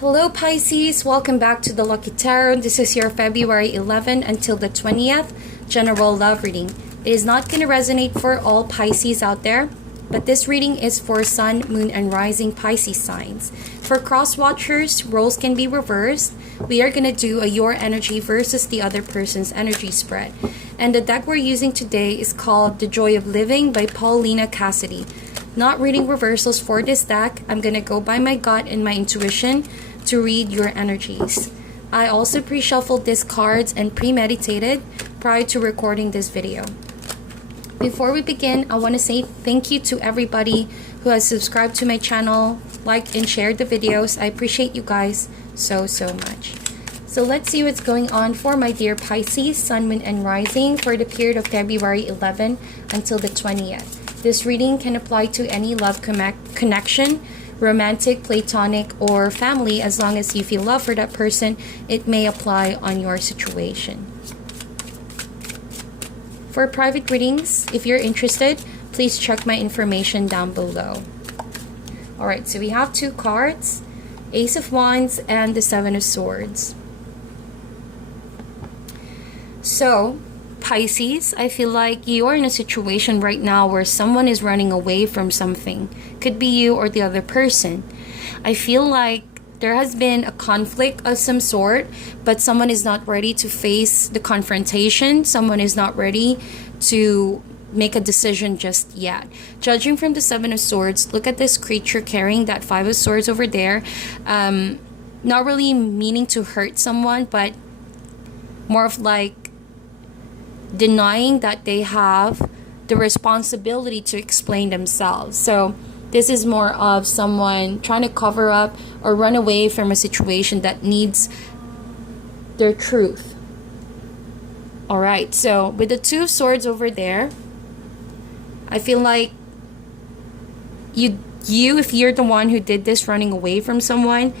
Hello Pisces, welcome back to the Lucky Tarot. This is your February 11 until the 20th general love reading. It is not going to resonate for all Pisces out there, but this reading is for Sun, Moon, and Rising Pisces signs. For cross watchers, roles can be reversed. We are going to do a your energy versus the other person's energy spread. And the deck we're using today is called The Joy of Living by Paulina Cassidy. Not reading reversals for this deck. I'm going to go by my gut and my intuition to read your energies. I also pre-shuffled these cards and premeditated prior to recording this video. Before we begin, I want to say thank you to everybody who has subscribed to my channel, liked and shared the videos. I appreciate you guys so much. So let's see what's going on for my dear Pisces, Sun, Moon, and Rising for the period of February 11 until the 20th. This reading can apply to any love connection, romantic, platonic, or family. As long as you feel love for that person, it may apply on your situation. For private readings, if you're interested, please check my information down below. Alright, so we have two cards, Ace of Wands and the Seven of Swords. So, Pisces, I feel like you are in a situation right now where someone is running away from something. Could be you or the other person. I feel like there has been a conflict of some sort, but someone is not ready to face the confrontation. Someone is not ready to make a decision just yet. Judging from the Seven of Swords, look at this creature carrying that Five of Swords over there. Not really meaning to hurt someone, but more of like denying that they have the responsibility to explain themselves. So this is more of someone trying to cover up or run away from a situation that needs their truth. Alright, so with the Two of Swords over there, I feel like you if you're the one who did this running away from someone,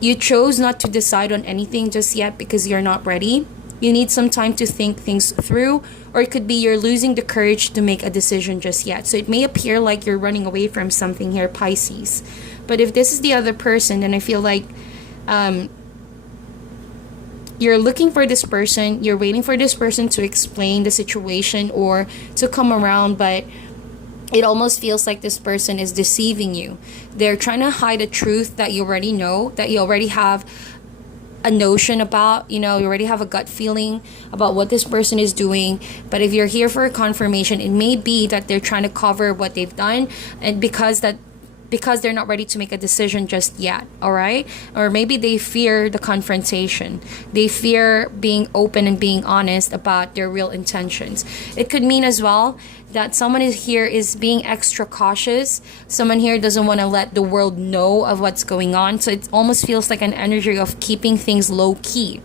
you chose not to decide on anything just yet because you're not ready. You need some time to think things through, or it could be you're losing the courage to make a decision just yet. So it may appear like you're running away from something here, Pisces. But if this is the other person, then I feel like you're looking for this person, you're waiting for this person to explain the situation or to come around, but it almost feels like this person is deceiving you. They're trying to hide a truth that you already know, that you already have a notion about, you already have a gut feeling about what this person is doing. But if you're here for a confirmation, it may be that they're trying to cover what they've done, and because they're not ready to make a decision just yet. All right, or maybe they fear the confrontation, they fear being open and being honest about their real intentions. It could mean as well that someone is being extra cautious. Someone here doesn't want to let the world know of what's going on. So it almost feels like an energy of keeping things low key.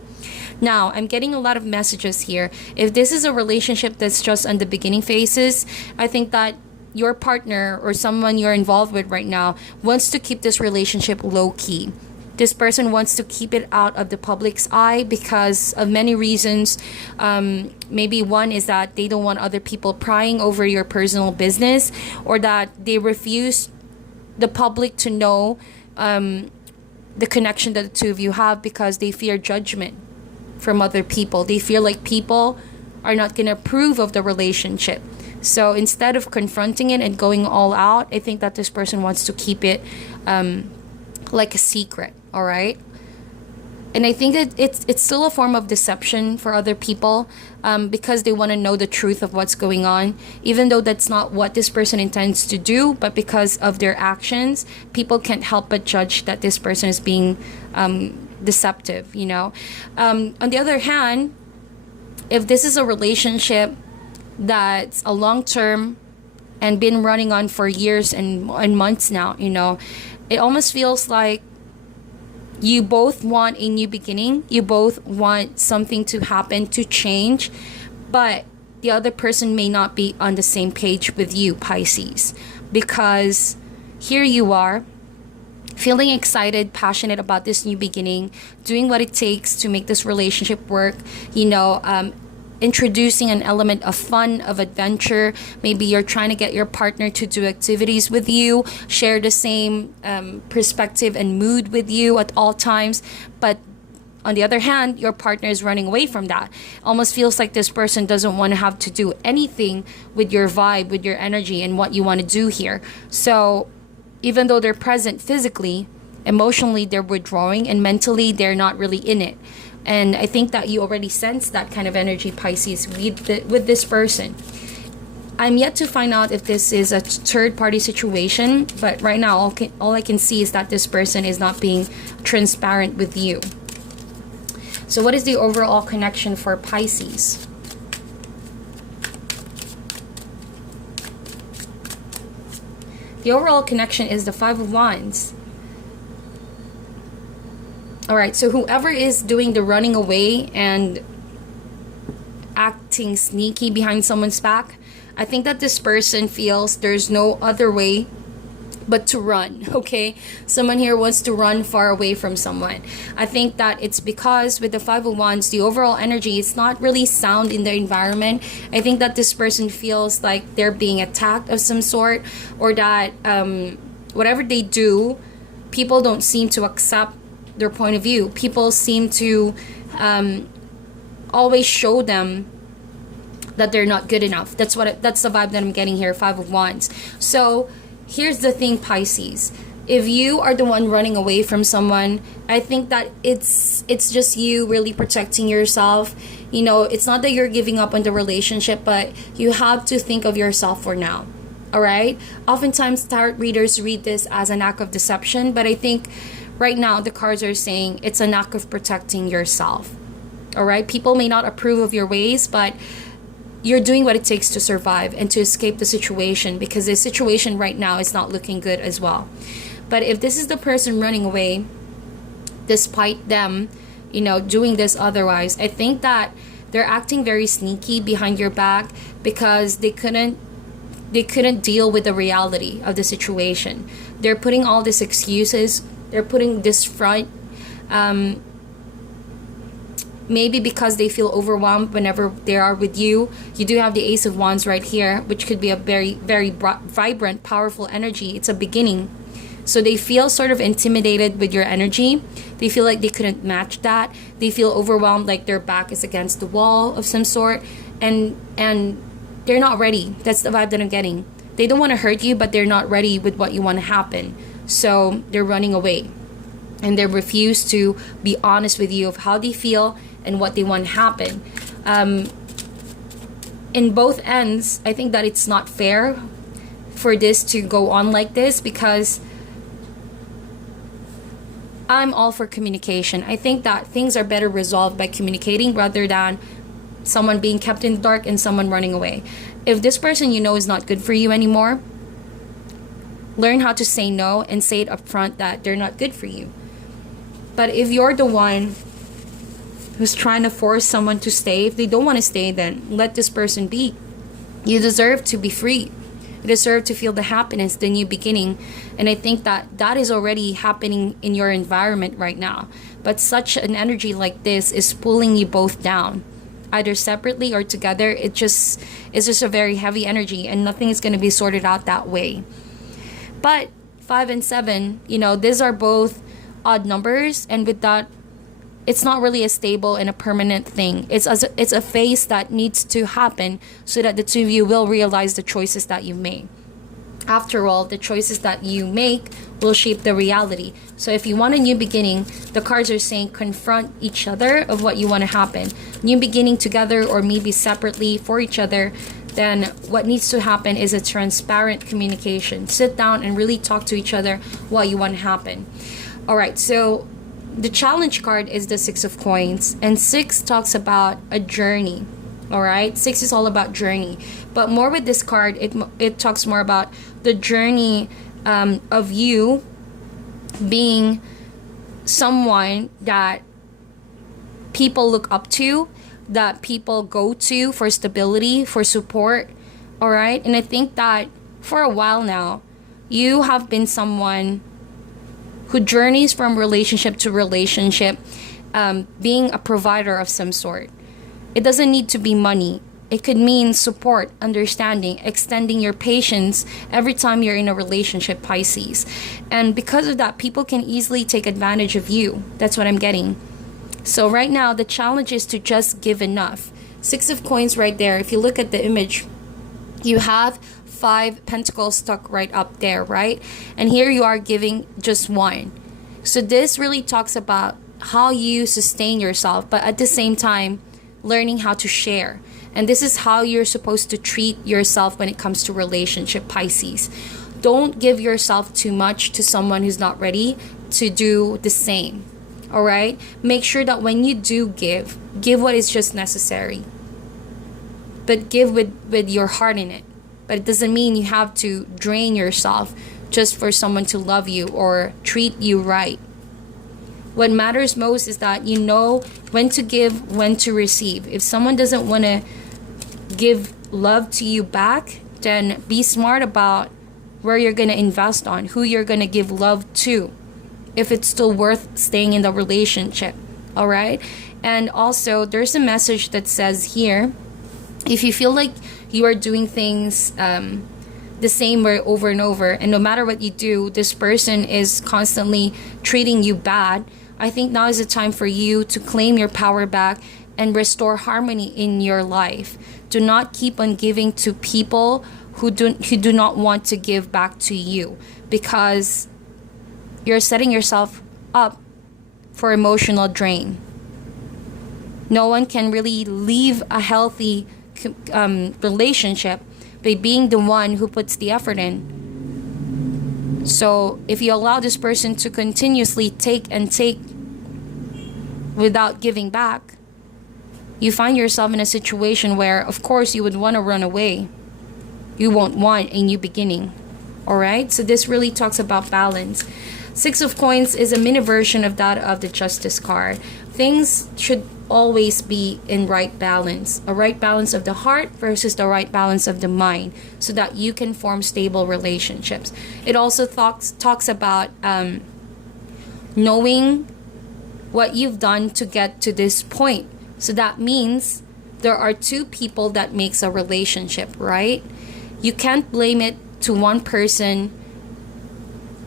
Now, I'm getting a lot of messages here. If this is a relationship that's just on the beginning phases, I think that your partner or someone you're involved with right now wants to keep this relationship low key. This person wants to keep it out of the public's eye because of many reasons. Maybe one is that they don't want other people prying over your personal business, or that they refuse the public to know the connection that the two of you have because they fear judgment from other people. They feel like people are not going to approve of the relationship. So instead of confronting it and going all out, I think that this person wants to keep it like a secret. All right, and I think that it's still a form of deception for other people because they want to know the truth of what's going on, even though that's not what this person intends to do. But because of their actions, people can't help but judge that this person is being deceptive. On the other hand, if this is a relationship that's a long-term and been running on for years and months now, it almost feels like you both want a new beginning. You both want something to happen, to change, but the other person may not be on the same page with you, Pisces, because here you are feeling excited, passionate about this new beginning, doing what it takes to make this relationship work, introducing an element of fun, of adventure. Maybe you're trying to get your partner to do activities with you, share the same perspective and mood with you at all times. But on the other hand, your partner is running away from that. Almost feels like this person doesn't want to have to do anything with your vibe, with your energy, and what you want to do here. So even though they're present physically, emotionally they're withdrawing, and mentally they're not really in it. And I think that you already sense that kind of energy, Pisces, with this person. I'm yet to find out if this is a third-party situation, but right now all I can see is that this person is not being transparent with you. So what is the overall connection for Pisces? The overall connection is the Five of Wands. Alright, so whoever is doing the running away and acting sneaky behind someone's back, I think that this person feels there's no other way but to run, okay? Someone here wants to run far away from someone. I think that it's because with the Five of Wands, the overall energy is not really sound in the environment. I think that this person feels like they're being attacked of some sort, or that whatever they do, people don't seem to accept their point of view. People seem to always show them that they're not good enough. That's the vibe that I'm getting here, Five of Wands. So here's the thing, Pisces. If you are the one running away from someone, I think that it's just you really protecting yourself. You know, it's not that you're giving up on the relationship, but you have to think of yourself for now. Alright? Oftentimes tarot readers read this as an act of deception, but I think right now the cards are saying it's an act of protecting yourself. Alright? People may not approve of your ways, but you're doing what it takes to survive and to escape the situation, because the situation right now is not looking good as well. But if this is the person running away, despite them, you know, doing this otherwise, I think that they're acting very sneaky behind your back because they couldn't deal with the reality of the situation. They're putting all these excuses. They're putting this front. Maybe because they feel overwhelmed whenever they are with you. You do have the Ace of Wands right here, which could be a very, very vibrant, powerful energy. It's a beginning. So they feel sort of intimidated with your energy. They feel like they couldn't match that. They feel overwhelmed, like their back is against the wall of some sort. And they're not ready. That's the vibe that I'm getting. They don't want to hurt you, but they're not ready with what you want to happen. So they're running away. And they refuse to be honest with you of how they feel and what they want to happen. In both ends, I think that it's not fair for this to go on like this, because I'm all for communication. I think that things are better resolved by communicating rather than someone being kept in the dark and someone running away. If this person you know is not good for you anymore, learn how to say no and say it up front that they're not good for you. But if you're the one who's trying to force someone to stay, if they don't want to stay, then let this person be. You deserve to be free. You deserve to feel the happiness, the new beginning. And I think that that is already happening in your environment right now. But such an energy like this is pulling you both down, either separately or together. It's just a very heavy energy, and nothing is going to be sorted out that way. But 5 and 7, you know, these are both odd numbers, and with that, it's not really a stable and a permanent thing. It's a phase that needs to happen so that the two of you will realize the choices that you made. After all, the choices that you make will shape the reality. So if you want a new beginning, the cards are saying confront each other of what you want to happen. New beginning together or maybe separately for each other. Then what needs to happen is a transparent communication. Sit down and really talk to each other what you want to happen. Alright, so the challenge card is the 6 of Coins, and 6 talks about a journey. Alright, 6 is all about journey, but more with this card, it talks more about the journey of you being someone that people look up to, that people go to for stability, for support. Alright, and I think that for a while now, you have been someone who journeys from relationship to relationship, being a provider of some sort. It doesn't need to be money. It could mean support, understanding, extending your patience every time you're in a relationship, Pisces. And because of that, people can easily take advantage of you. That's what I'm getting. So right now, the challenge is to just give enough. Six of Coins right there. If you look at the image, you have 5 pentacles stuck right up there, right? And here you are giving just 1. So this really talks about how you sustain yourself, but at the same time, learning how to share. And this is how you're supposed to treat yourself when it comes to relationship, Pisces. Don't give yourself too much to someone who's not ready to do the same. All right? Make sure that when you do give what is just necessary. But give with your heart in it. But it doesn't mean you have to drain yourself just for someone to love you or treat you right. What matters most is that you know when to give, when to receive. If someone doesn't want to give love to you back, then be smart about where you're going to invest on, who you're going to give love to, if it's still worth staying in the relationship. All right? And also, there's a message that says here, if you feel like you are doing things the same way over and over, and no matter what you do, this person is constantly treating you bad, I think now is the time for you to claim your power back and restore harmony in your life. Do not keep on giving to people who do not want to give back to you, because you're setting yourself up for emotional drain. No one can really leave a healthy relationship by being the one who puts the effort in. So if you allow this person to continuously take and take without giving back, you find yourself in a situation where, of course, you would want to run away. You won't want a new beginning. All right? So this really talks about balance. 6 of Coins is a mini version of that of the Justice card. Things should always be in right balance. A right balance of the heart versus the right balance of the mind, so that you can form stable relationships. It also talks about knowing what you've done to get to this point. So that means there are 2 people that makes a relationship, right? You can't blame it to one person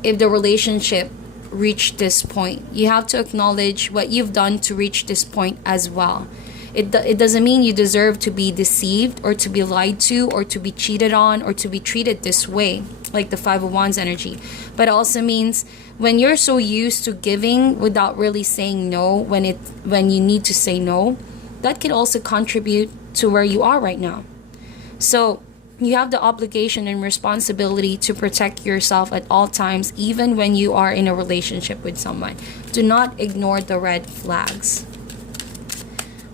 if the relationship reached this point. You have to acknowledge what you've done to reach this point as well. It doesn't mean you deserve to be deceived or to be lied to or to be cheated on or to be treated this way, like the 5 of Wands energy. But it also means when you're so used to giving without really saying no when you need to say no, that can also contribute to where you are right now. So you have the obligation and responsibility to protect yourself at all times, even when you are in a relationship with someone. Do not ignore the red flags.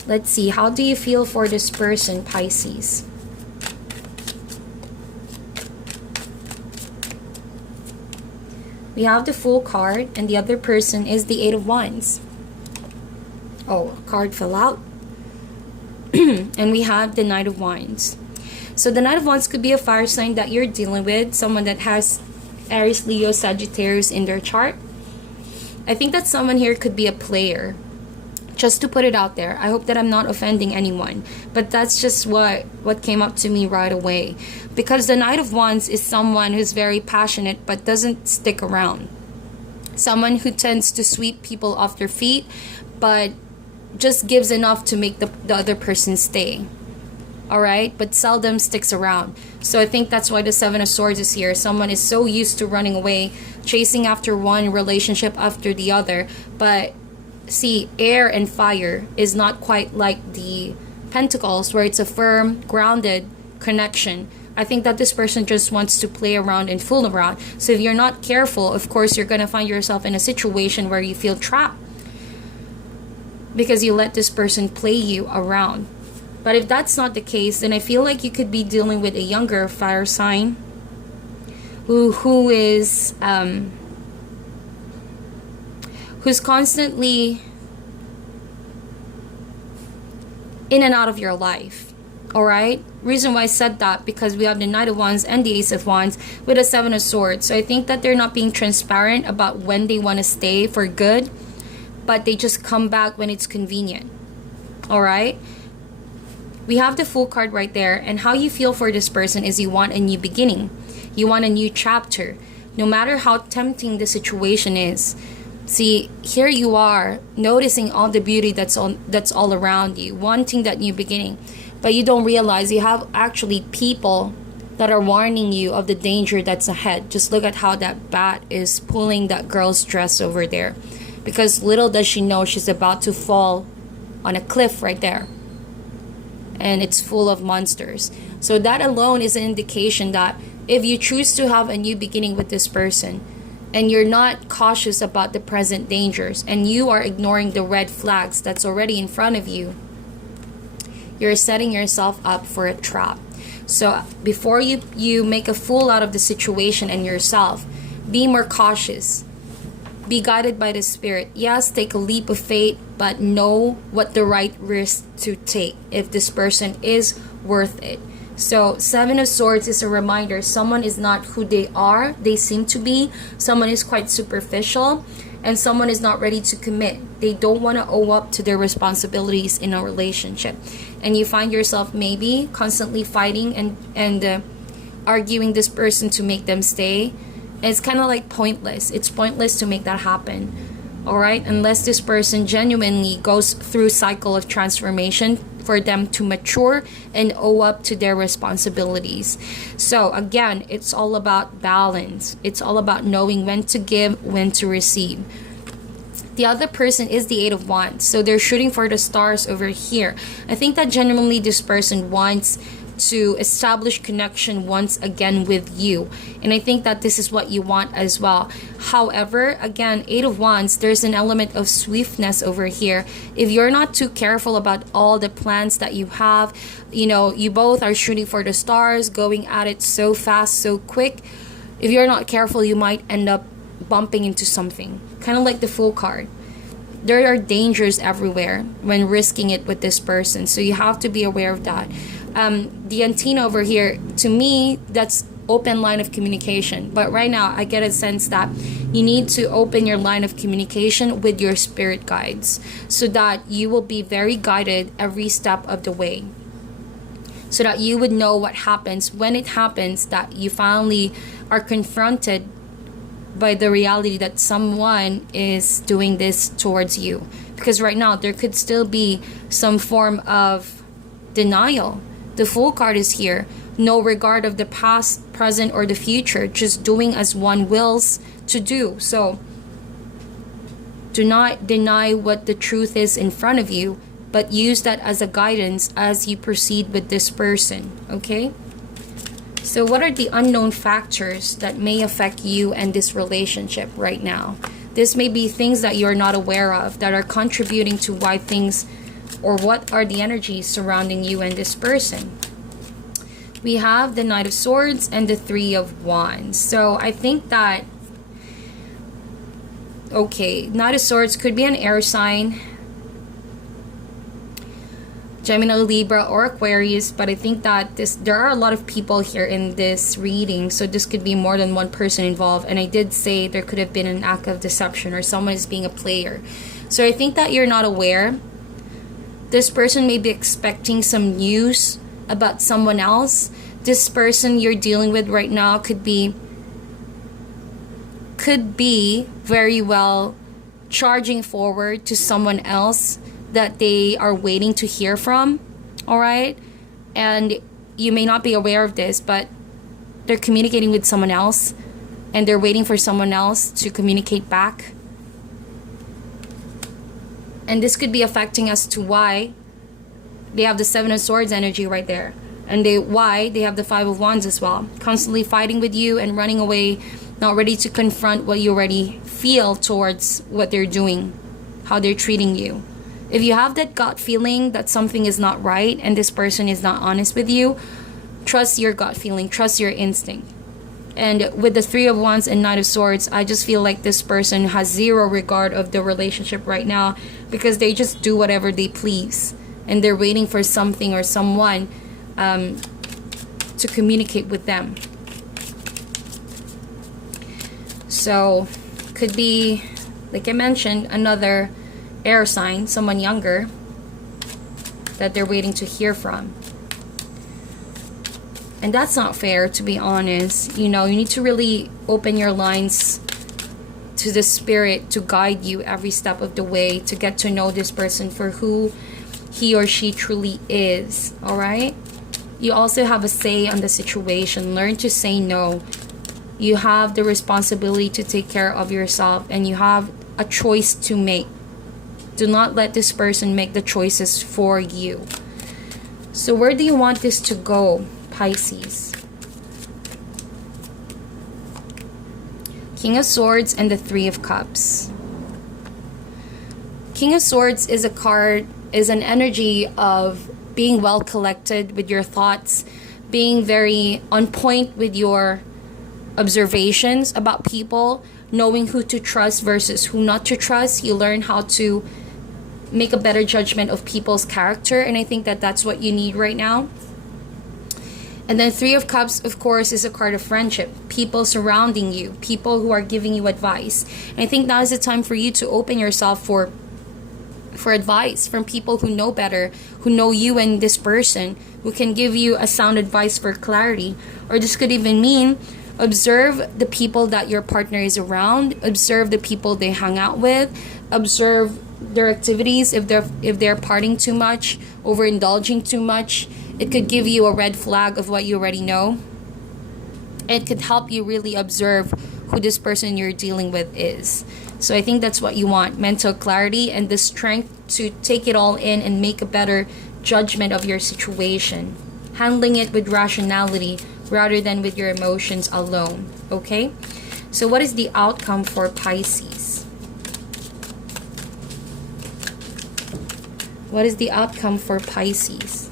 Let's see, how do you feel for this person, Pisces? We have the Fool card, and the other person is the 8 of Wands. Oh, a card fell out. And we have the Knight of Wands. So the Knight of Wands could be a fire sign that you're dealing with, someone that has Aries, Leo, Sagittarius in their chart. I think that someone here could be a player. Just to put it out there. I hope that I'm not offending anyone, but that's just what came up to me right away. Because the Knight of Wands is someone who's very passionate but doesn't stick around. Someone who tends to sweep people off their feet, but just gives enough to make the other person stay. Alright? But seldom sticks around. So I think that's why the 7 of Swords is here. Someone is so used to running away, chasing after one relationship after the other. But see, air and fire is not quite like the Pentacles, where it's a firm, grounded connection. I think that this person just wants to play around and fool around. So if you're not careful, of course, you're going to find yourself in a situation where you feel trapped, because you let this person play you around. But if that's not the case, then I feel like you could be dealing with a younger fire sign who is who's constantly in and out of your life. Alright? Reason why I said that, because we have the Knight of Wands and the Ace of Wands with a 7 of Swords. So I think that they're not being transparent about when they want to stay for good, but they just come back when it's convenient. Alright? We have the Fool card right there, and how you feel for this person is you want a new beginning. You want a new chapter. No matter how tempting the situation is. See, here you are, noticing all the beauty that's all around you, wanting that new beginning. But you don't realize you have actually people that are warning you of the danger that's ahead. Just look at how that bat is pulling that girl's dress over there. Because little does she know she's about to fall on a cliff right there. And it's full of monsters. So that alone is an indication that if you choose to have a new beginning with this person, and you're not cautious about the present dangers, and you are ignoring the red flags that's already in front of you, you're setting yourself up for a trap. So before you make a fool out of the situation and yourself, be more cautious. Be guided by the Spirit. Yes, take a leap of faith, but know what the right risk to take if this person is worth it. So 7 of Swords is a reminder someone is not who they seem to be. Someone is quite superficial, and someone is not ready to commit. They don't want to owe up to their responsibilities in a relationship. And you find yourself maybe constantly fighting and arguing this person to make them stay. And it's kind of like pointless. It's pointless to make that happen. Alright? Unless this person genuinely goes through cycle of transformation for them to mature and owe up to their responsibilities. So again, it's all about balance. It's all about knowing when to give, when to receive. The other person is the 8 of Wands. So they're shooting for the stars over here. I think that genuinely this person wants to establish connection once again with you, and I think that this is what you want as well. However, again, 8 of Wands, there's an element of swiftness over here. If you're not too careful about all the plans that you have, you both are shooting for the stars, going at it so fast, so quick. If you're not careful, you might end up bumping into something, kind of like the Fool card. There are dangers everywhere when risking it with this person, so you have to be aware of that. The antenna over here, to me, that's open line of communication. But right now, I get a sense that you need to open your line of communication with your spirit guides so that you will be very guided every step of the way. So that you would know what happens when it happens, that you finally are confronted by the reality that someone is doing this towards you. Because right now, there could still be some form of denial. The Fool card is here. No regard of the past, present, or the future. Just doing as one wills to do. So, do not deny what the truth is in front of you, but use that as a guidance as you proceed with this person. Okay? So, what are the unknown factors that may affect you and this relationship right now? This may be things that you're not aware of that are contributing to why things, or what are the energies surrounding you and this person. We have the Knight of Swords and the 3 of Wands. So I think that, okay, Knight of Swords could be an air sign, Gemini, Libra, or Aquarius, but I think that there are a lot of people here in this reading, so this could be more than one person involved. And I did say there could have been an act of deception or someone is being a player. So I think that you're not aware. This person may be expecting some news about someone else. This person you're dealing with right now could be very well charging forward to someone else that they are waiting to hear from. All right? And you may not be aware of this, but they're communicating with someone else and they're waiting for someone else to communicate back. And this could be affecting as to why they have the 7 of Swords energy right there. And why they have the 5 of Wands as well. Constantly fighting with you and running away, not ready to confront what you already feel towards what they're doing, how they're treating you. If you have that gut feeling that something is not right and this person is not honest with you, trust your gut feeling, trust your instinct. And with the 3 of Wands and Knight of Swords, I just feel like this person has zero regard of the relationship right now because they just do whatever they please. And they're waiting for something or someone to communicate with them. So, could be, like I mentioned, another air sign, someone younger that they're waiting to hear from. And that's not fair, to be honest. You know, you need to really open your lines to the spirit to guide you every step of the way to get to know this person for who he or she truly is. All right? You also have a say on the situation. Learn to say no. You have the responsibility to take care of yourself, and you have a choice to make. Do not let this person make the choices for you. So where do you want this to go, Pisces? King of Swords and the Three of Cups. King of Swords is a card, is an energy of being well collected with your thoughts, being very on point with your observations about people, knowing who to trust versus who not to trust. You learn how to make a better judgment of people's character, and I think that that's what you need right now. And then Three of Cups, of course, is a card of friendship, people surrounding you, people who are giving you advice. And I think now is the time for you to open yourself for advice from people who know better, who know you and this person, who can give you a sound advice for clarity. Or this could even mean observe the people that your partner is around, observe the people they hang out with, observe their activities. If they're partying too much, overindulging too much, it could give you a red flag of what you already know. It could help you really observe who this person you're dealing with is. So I think that's what you want, mental clarity and the strength to take it all in and make a better judgment of your situation, handling it with rationality rather than with your emotions alone. Okay, so what is the outcome for Pisces? What is the outcome for Pisces?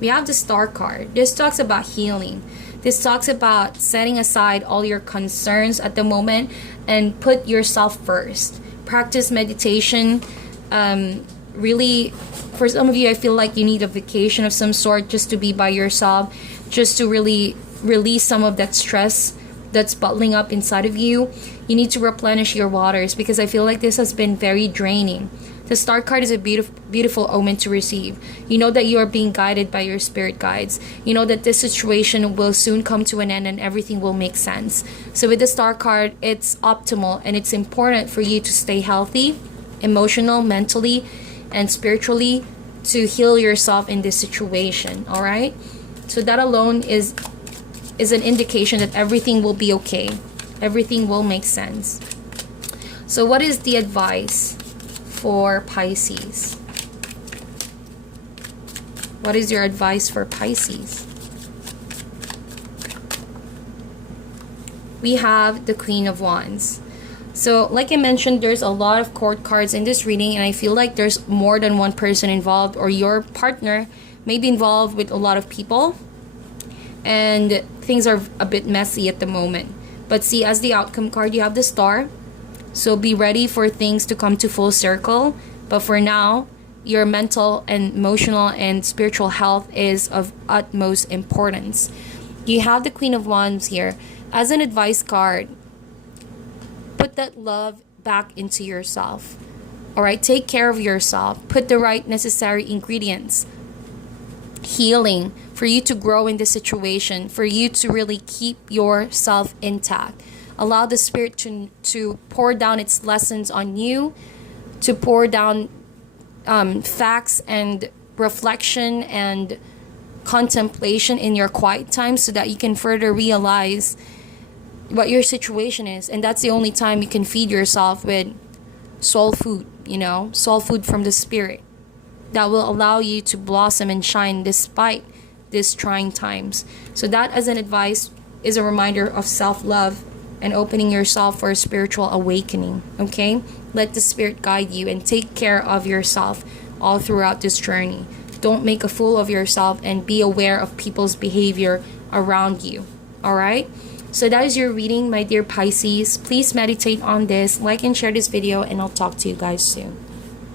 We have the Star card. This talks about healing. This talks about setting aside all your concerns at the moment and put yourself first. Practice meditation. Really, for some of you, I feel like you need a vacation of some sort, just to be by yourself, just to really release some of that stress that's bottling up inside of you. You need to replenish your waters, because I feel like this has been very draining. The Star card is a beautiful omen to receive. You know that you are being guided by your spirit guides. You know that this situation will soon come to an end and everything will make sense. So with the Star card, it's optimal, and it's important for you to stay healthy, emotional, mentally, and spiritually, to heal yourself in this situation. All right? So that alone is an indication that everything will be okay. Everything will make sense. So what is the advice for Pisces? What is your advice for Pisces? We have the Queen of Wands. So like I mentioned, there's a lot of court cards in this reading, and I feel like there's more than one person involved, or your partner may be involved with a lot of people, and things are a bit messy at the moment. But see, as the outcome card, you have the Star. So be ready for things to come to full circle. But for now, your mental and emotional and spiritual health is of utmost importance. You have the Queen of Wands here. As an advice card, put that love back into yourself. Alright, take care of yourself. Put the right necessary ingredients. Healing for you to grow in this situation, for you to really keep yourself intact. Allow the Spirit to pour down its lessons on you, to pour down facts and reflection and contemplation in your quiet time, so that you can further realize what your situation is. And that's the only time you can feed yourself with soul food, soul food from the Spirit, that will allow you to blossom and shine despite these trying times. So that, as an advice, is a reminder of self-love and opening yourself for a spiritual awakening. Okay? Let the Spirit guide you, and take care of yourself all throughout this journey. Don't make a fool of yourself, and be aware of people's behavior around you. Alright? So that is your reading, my dear Pisces. Please meditate on this, like and share this video, and I'll talk to you guys soon.